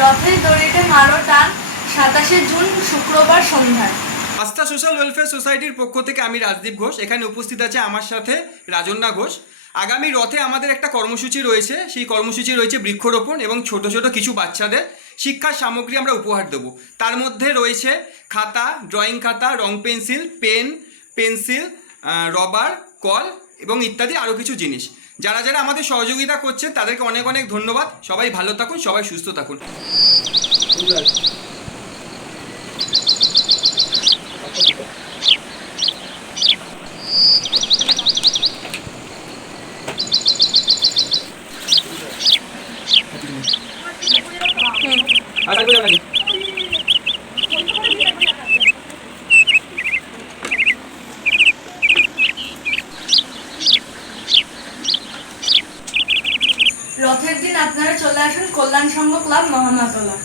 রথের দড়িতে মারো টান সাতাশে জুন, শুক্রবার সন্ধ্যায়। আস্থা সোশ্যাল ওয়েলফেয়ার সোসাইটির পক্ষ থেকে আমি রাজদীপ ঘোষ, এখানে উপস্থিত আছে আমার সাথে রাজন্যা ঘোষ। আগামী রথে আমাদের একটা কর্মসূচি রয়েছে, সেই কর্মসূচি রয়েছে বৃক্ষরোপণ এবং ছোট ছোট কিছু বাচ্চাদের শিক্ষার সামগ্রী আমরা উপহার দেবো। তার মধ্যে রয়েছে খাতা, ড্রয়িং খাতা, রং পেন্সিল, পেন, পেন্সিল রবার, কল এবং ইত্যাদি আরও কিছু জিনিস। যারা যারা আমাদের সহযোগিতা করছে তাদেরকে অনেক অনেক ধন্যবাদ। সবাই ভালো থাকুন, সবাই সুস্থ থাকুন। রথের দিন আপনারা চলে আসুন কল্যাণ সংঘ ক্লাব মহামাতলা